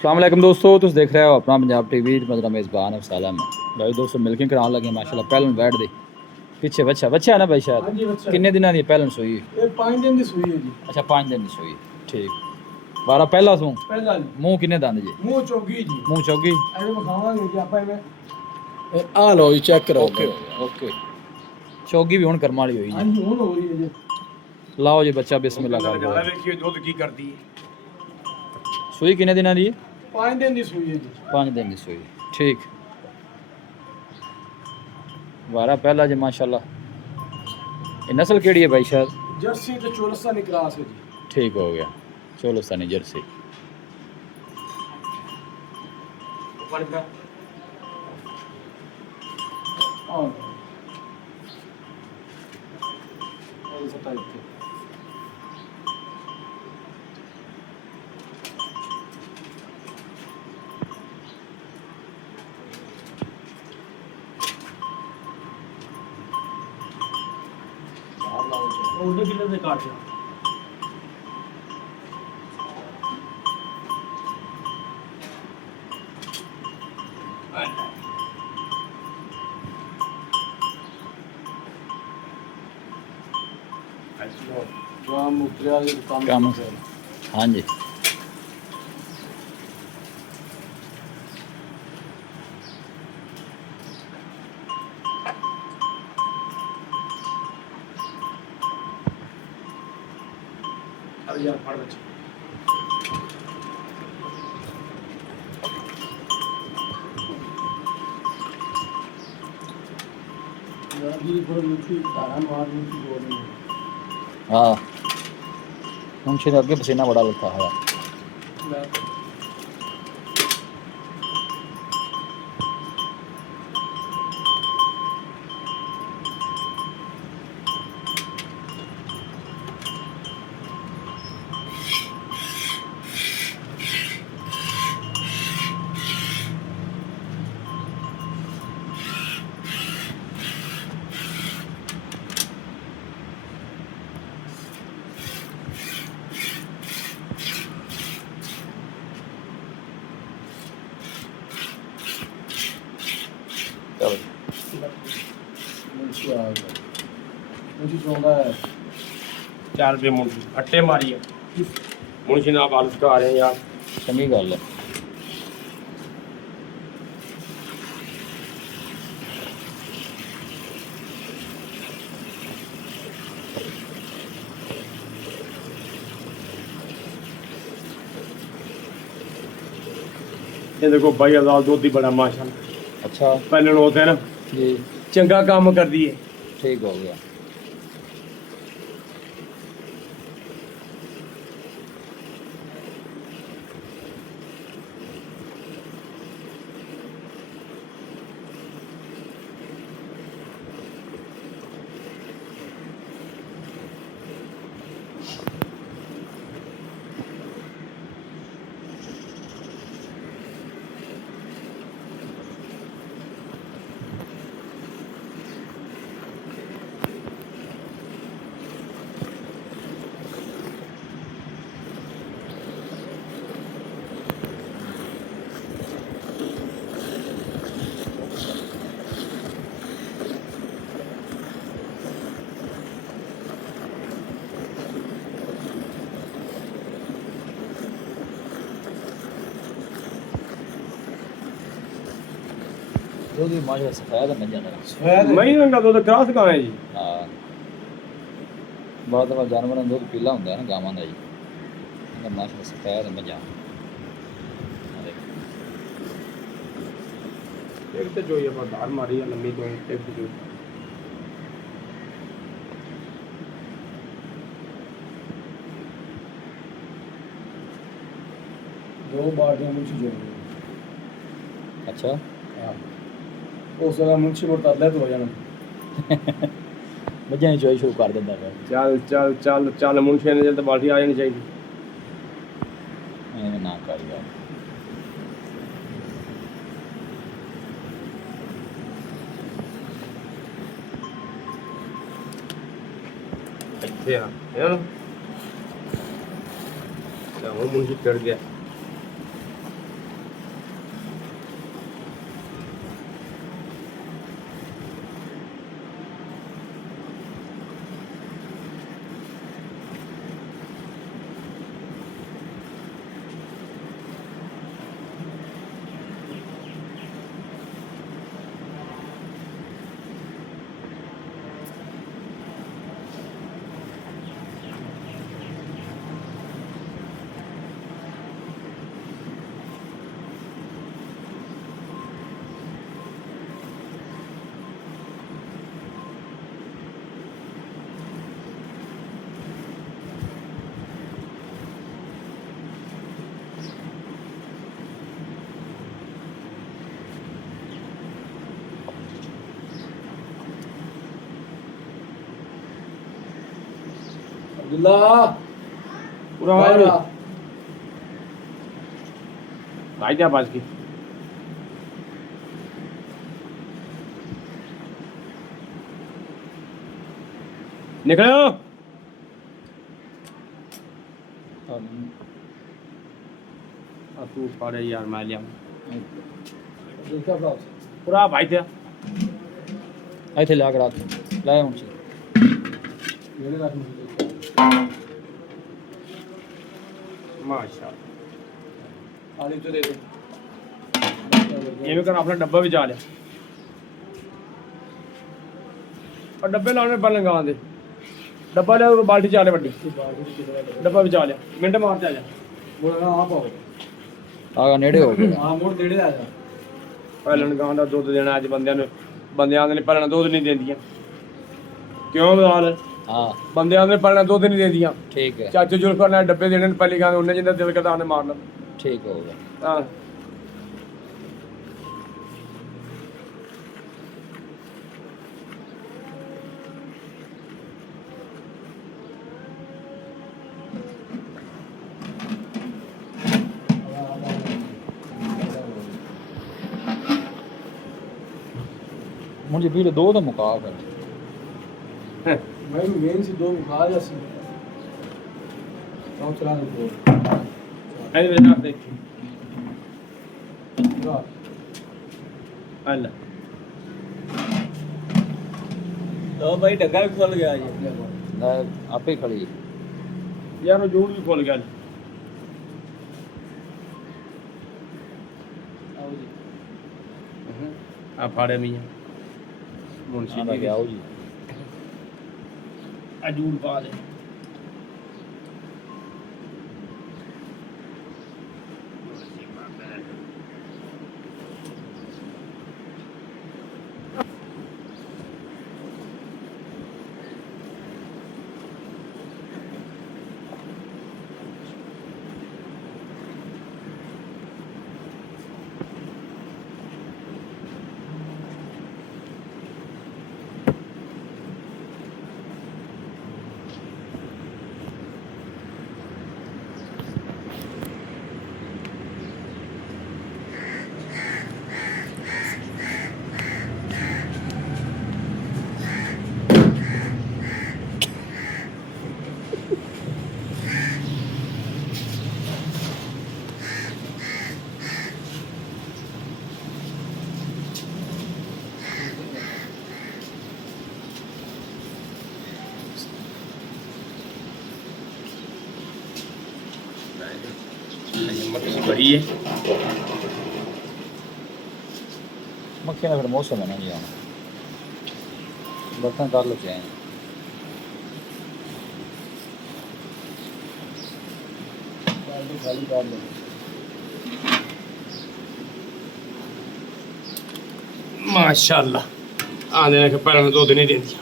अस्सलाम वालेकुम दोस्तों, तुम देख रहे हो अपना पंजाब टीवी। मेरा मेज़बान सालम भाई दोस्तों मिल्किंग कराने लगे माशाल्लाह। पहलन बैठ दे पिछे बच्चा बच्चा है ना भाई शायद। हाँ जी बच्चा किन्ने दिनों दी पहलन सूई? ये 5 दिन की सूई है जी। अच्छा 5 दिन की सूई, ठीक। 12 पहला सू पहला जी मुंह किन्ने दंद जी? मुंह चौगी जी। मुंह चौगी। ऐसे बखावांगे जी आपा में आ लो जी चेक करो। Okay okay. चौगी भी हुन कर्म वाली हुई हाँ जी। जी हुन हो रही है जी। लाओ जी बच्चा बिस्मिल्लाह कर दो। देखिए दुध की करती है। सूई किन्ने दिनों दी? 5 दिन की सूई है जी। 5 दिन की सूई, ठीक। 12 पहला जी माशाल्लाह। ये नस्ल केड़ी है भाई शायद? जर्सी तो चोरस्तानी क्रॉस है जी। ठीक हो गया, चोलस्तानी जर्सी। हाँ ऐसा टाइप के ਉਹਦੇ ਕਿੰਨੇ ਦੇ ਕਾਟ काम उतरिया जी काम काम हाँ जी। ਅਰੇ ਯਾਰ ਫੜ ਬੱਚੇ जी पर मुझे धारा मार मुझे बोल रही है। हाँ मुंशी ने अगे पसीना बड़ा लगता है। चलो मुझे आ गया मुझे चाहता है 4 ਰੁਪਏ ਮੁੰਡੀ ਅੱਟੇ ਮਾਰੀ ਆ ਮੁੰਸ਼ੀ ਨਾਲ ਬਾਲਸ ਕਾ ਰਹੇ ਯਾਰ चंगी गल है। ਇਹ ਦੇਖੋ ਬਾਈ ਅਜ਼ਾਲ ਦੁੱਧ ਹੀ ਬੜਾ ਮਾਸ਼ਾਅੱਲਾ अच्छा ਪਹਿਲਣ ਹੋਤੇ ਨਾ जी ਚੰਗਾ ਕੰਮ ਕਰਦੀ ਹੈ। ठीक हो गया। दूध भी माशाल्लाह सफेद है मजा ना। सफेद है। ਮਹੀਂ ਰੰਗਾ ਦੁੱਧ ਕਰਾਸ ਕਾ ਹੈ ਜੀ। हाँ बहुत दफा जानवर का दूध पीला होंगे ना गावां का जी। माशाल्लाह सफेद है मजा। ਇੱਕ ਤੇ ਜੋਈ ਆਪਾਂ ਧਾਰ ਮਾਰੀ ਆ ਲੰਮੀ ਤੋਂ ਇੱਕ ਤੇ ਜੋ दो बाल्टियां मुझे जो अच्छा उस जगह मुंशी मुर्तदा तो हो जाना। मजा ही चोई शुरू कर देता है। ਚੱਲ ਚੱਲ ਚੱਲ ਚੱਲ ਮੁੰਸ਼ੀ ਨੇ ਜਦ ਬਾਲਟੀ ਆ ਜਾਣੀ ਚਾਹੀਦੀ। ना कर यार ਇੱਥੇ ਆ ਯਾਰ ਤਾਂ ਉਹ ਮੁੰਸ਼ੀ ਚੜ ਗਿਆ। अब्दुल्ला पूरा बाहर आ। भाई जा बाज की निकलो तू पड़े यार मैं लिया देखा बात पूरा भाई थे ਇੱਥੇ ਲਿਆ ਕੇ ਰੱਖ ਲੈ ਹੁਣ ਸੀ मेरे रख मुझे माशाल्लाह आली तो दे दे ये भी कर अपना डब्बा भी जा लिया और डब्बे लाने पर लगा दे डब्बा ले बाल्टी चाले बड़ी डब्बा भी जा लिया मिनट मारते आ जा बोला आप आओ ਆਗਾ ਨੇੜੇ ਹੋ ਗਿਆ हाँ मोड़ देड़े आ जा ਪਹਿਲਾਂ ਗਾਂ ਦਾ ਦੁੱਧ ਦੇਣਾ ਅੱਜ ਬੰਦਿਆਂ ਨੇ ਪਹਿਲਾਂ ਦੁੱਧ ਨਹੀਂ ਦਿੰਦੀਆਂ ਕਿਉਂ ਬਦਾਲ ਹਾਂ ਬੰਦਿਆਂ ਨੇ ਪਹਿਲਾਂ ਦੁੱਧ ਨਹੀਂ ਦਿੰਦੀਆਂ ਠੀਕ ਹੈ ਚਾਚੇ ਜੁਲਫਰ ਨਾਲ ਡੱਬੇ ਦੇਣੇ ਨੇ ਪਹਿਲੀ ਗਾਂ ਦੇ ਉਹਨੇ ਜਿੰਦਾ ਦਿਲ ਕਰਦਾ ਉਹਨੇ ਮਾਰਨਾ ਠੀਕ ਹੋ ਗਿਆ ਹਾਂ ਹੁਣ ਜੀ ਵੀਰ ਦੋ ਦਾ ਮੁਕਾ ਫਿਰ मैं भी मेन से दो मुका जा सी काम चला दो ਐਂ ਵੇ ਨਾ ਦੇਖ पूरा ਅੱਲਾ तो भाई डग्गा भी खुल गया ये ਲੈ ਆਪੇ ਖੜੀ ਯਾਰ ਉਹ ਜੂੜ ਵੀ ਖੁੱਲ ਗਿਆ आओ जी ਆ ਫਾੜੇ ਮੀਆਂ ਮੁਨਸ਼ੀ ਆਂਦਾ ਦੀ ਗਿਆ ਉਹ ਜੀ ਆ ਜੂੜ ਪਾ ਦੇ मक्खी बड़ी है ਮੱਖੀਆਂ ਦਾ ਫਿਰ ਮੌਸਮ ਹੈ ਨਾ ਜੀ ਹੁਣ ਬਰਤਨ ਕਰ ਲੋ ਚਾਹੀਏ बाल्टी खाली कर लो माशाल्लाह आने के पहले दुध नहीं देती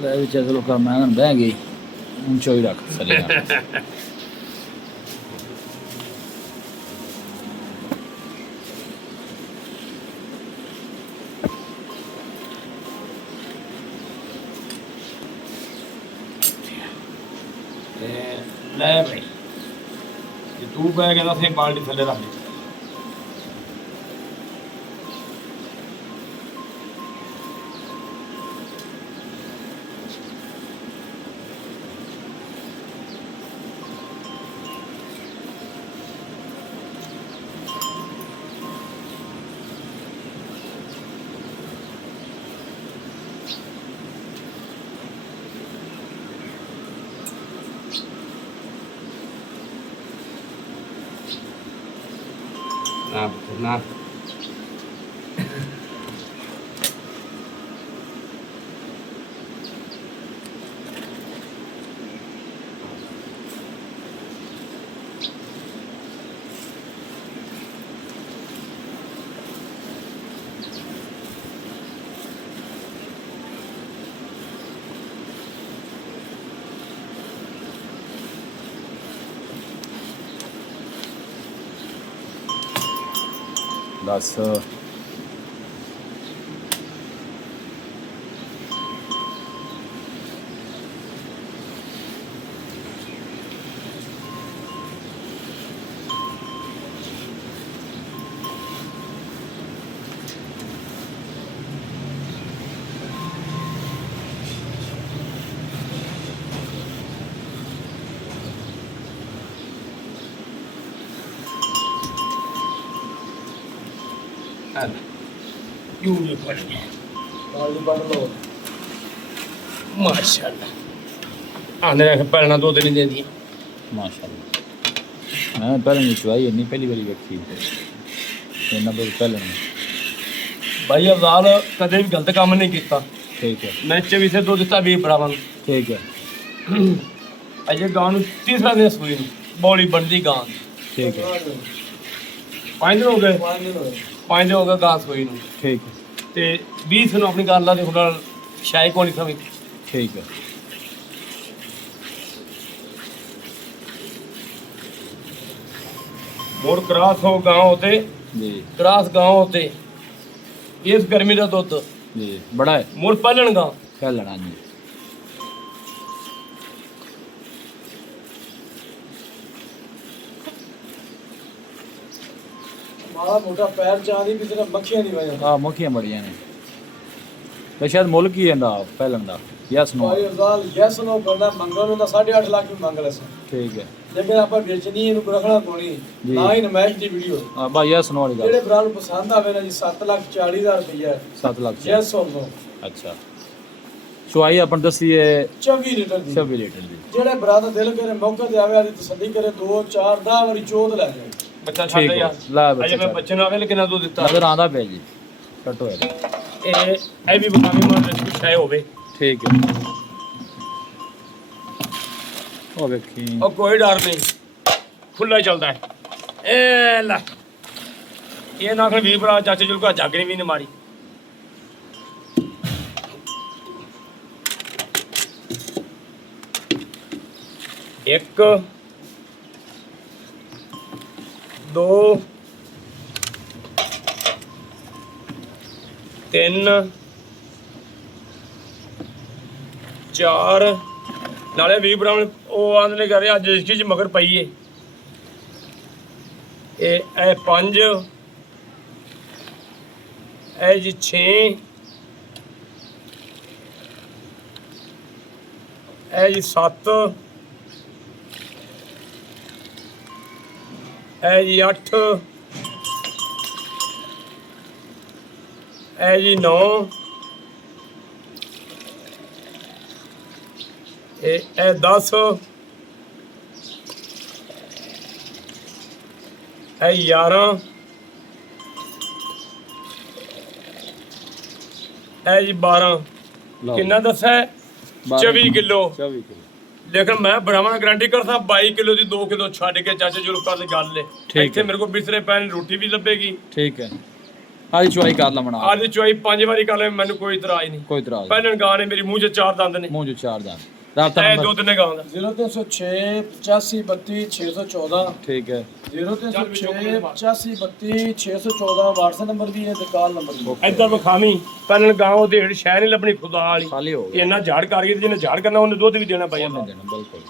ਲੈ ਵੀ ਚਲੋ ਕਰ ਮੈਂ ਹੁਣ ਬਹਿ ਗਈ ਹੁਣ ਚੋਈ ਰੱਖ ਥੱਲੇ ले भाई ये तू कह गया था बाल्टी थले रख दी ना दस यूं भी पड़ गया बाल्टी पढ़ लो माशाल्लाह आंदे रख पहलना दो दिन दे दी माशाल्लाह मैं पहले नहीं चुवाई इन्नी पहली बारी वेखी इन्ना बहुत पहले नहीं भाई अफजाल कदे भी गलत काम नहीं किया ठीक है मैं 24 से 2 दिता 20 भरावां ठीक है अजे गां नूं तीसरा दिन सूई नूं बौली बनदी गां ठीक है 5 दिन हो गए 5 दिन होए 5 दिन हो गए गां सूई नूं ठीक है ਤੇ 20 ਨੂੰ ਆਪਣੀ ਗੱਲ ਲਾ ਦੇ ਥੋੜਾ ਸ਼ਾਇਦ ਕੋਣੀ ਸਮਝ ठीक है मोर क्रॉस हो गांव होते जी क्रॉस गांव होते इस गर्मी का दुध जी बड़ा है मोर पहलन गांव पहलना जी माड़ा मोटा पैर चांदी भी सिर्फ मक्खियां नहीं वजह हाँ मक्खियां बड़ियां ने तो शायद मुल की है पहलन का यस नो भाई अफजाल यस नो करना मंगल ਨੂੰ ਤਾਂ 8.5 ਲੱਖ ਵੀ ਮੰਗ ਲੈ ਸੀ ठीक है ਲੇਕਿਨ ਆਪਾਂ ਵੇਚਣੀ ਇਹਨੂੰ ਰੱਖਣਾ ਕੋਣੀ ਜੀ। ਨਾ ਹੀ ਨਮਾਇਸ਼ ਦੀ ਵੀਡੀਓ हाँ भाई यस नो वाली ਜਿਹੜੇ गल ਭਰਾ ਨੂੰ ਪਸੰਦ ਆਵੇ ਨਾ ਜੀ 7,40,000 ਰੁਪਇਆ 7 लाख से। ਯਸ ਹੋ ਲੋ अच्छा चुवाई अपन दसी है 24 ਲੀਟਰ ਦੀ 26 लीटर दी ਜਿਹੜੇ ਭਰਾ ਦਾ ਦਿਲ ਕਰੇ ਮੌਕੇ ਤੇ ਆਵੇ ਆਦੀ ਤਸੱਲੀ ਕਰੇ 2 4 10 ਵਾਰੀ ਚੋਦ ਲੈ ਜਾਏ ਬੱਚਾ ठीक ਛੱਡ है ਯਾਰ ला ਅਜੇ बच्चा ਮੈਂ चल। ਬੱਚੇ ਨੂੰ ਆਵੇ ਕਿੰਨਾ ਦੁੱਧ ਦਿੱਤਾ नजर आंदा पे जी कट होया ਇਹ ਵੀ ਬਤਾਵੀ ਮਾਰ ਵਿੱਚ ਕੁਛ ਹੈ ਹੋਵੇ ठीक है ओ वेखी ਉਹ ਕੋਈ ਡਰ ਨਹੀਂ ਖੁੱਲਾ ਹੀ ਚੱਲਦਾ ਹੈ ਇਹ ਲੈ ਇਹ ਨਾ ਫਿਰ ਵੀ ਭਰਾ ਚਾਚੇ ਜੁਲ ਕੋ ਜਾਗਣੀ ਵੀ ਨਹੀਂ ਮਾਰੀ ਇੱਕ ਦੋ ਤਿੰਨ ਚਾਰ ਨਾਲੇ ਵੀ ਬਰਾਉਨ ਉਹ ਆਂਦੇ ਨੇ ਕਹ ਰਿਹਾ ਅੱਜ ਇਸ ਚ ਮਗਰ ਪਈਏ ਇਹ 5 ਇਹ ਜੀ 6 ਇਹ ਜੀ 7 ਇਹ ਜੀ 8 ਇਹ ਜੀ 9 ਇਹ 10 ਇਹ 11 ਇਹ ਜੀ 12 लो ਕਿੰਨਾ ਦੱਸਿਆ 24 ਕਿਲੋ 24 किलो ਲੇਕਿਨ ਮੈਂ ਬਰਾਵਾਂ ਗਾਰੰਟੀ ਕਰਦਾ 22 ਕਿਲੋ ਦੀ 2 ਕਿਲੋ ਛੱਡ ਕੇ ਚਾਚੇ ਜੁਲਫਾਂ ਦੀ ਗੱਲ ਏ ਠੀਕ ਇੱਥੇ ਹੈ। ਮੇਰੇ ਕੋਲ ਬਿਸਰੇ ਪੈਣ ਰੋਟੀ ਵੀ ਲੱਭੇਗੀ ठीक है आज चुवाई कर ला मना ਅੱਜ ਚੁਆਈ 5 ਵਾਰੀ ਕਰ ਲੈ ਮੈਨੂੰ ਕੋਈ ਇਤਰਾਜ਼ ਨਹੀਂ कोई इतराज ਪਹਿਲਣ ਗਾਂ ਨੇ ਮੇਰੀ ਮੂੰਹ 'ਚ 4 ਦੰਦ ਨੇ मुंह जो चार दान राबता ਇਹ नंबर ਦੁੱਧ ਨੇ ਗਾਂ ਦਾ 0306 85 32 614 ठीक है 0306 85 32 614 WhatsApp ਨੰਬਰ ਵੀ ਹੈ ਤੇ ਕਾਲ ਨੰਬਰ ਵੀ ਇੱਧਰ ਵਿਖਾਵੀਂ ਪਹਿਲਣ ਗਾਂ ਉਹਦੇ ਹੇਠ ਸ਼ਹਿਰ ਨਹੀਂ ਲੱਭਣੀ ਖੁਦਾ ਵਾਲੀ खाली हो गया ਇੰਨਾ ਝਾੜ ਕਰ ਗਈ ਤੇ ਜਿਹਨੇ ਝਾੜ ਕਰਨਾ ਉਹਨੇ ਦੁੱਧ ਵੀ ਦੇਣਾ ਪਈ देना बिल्कुल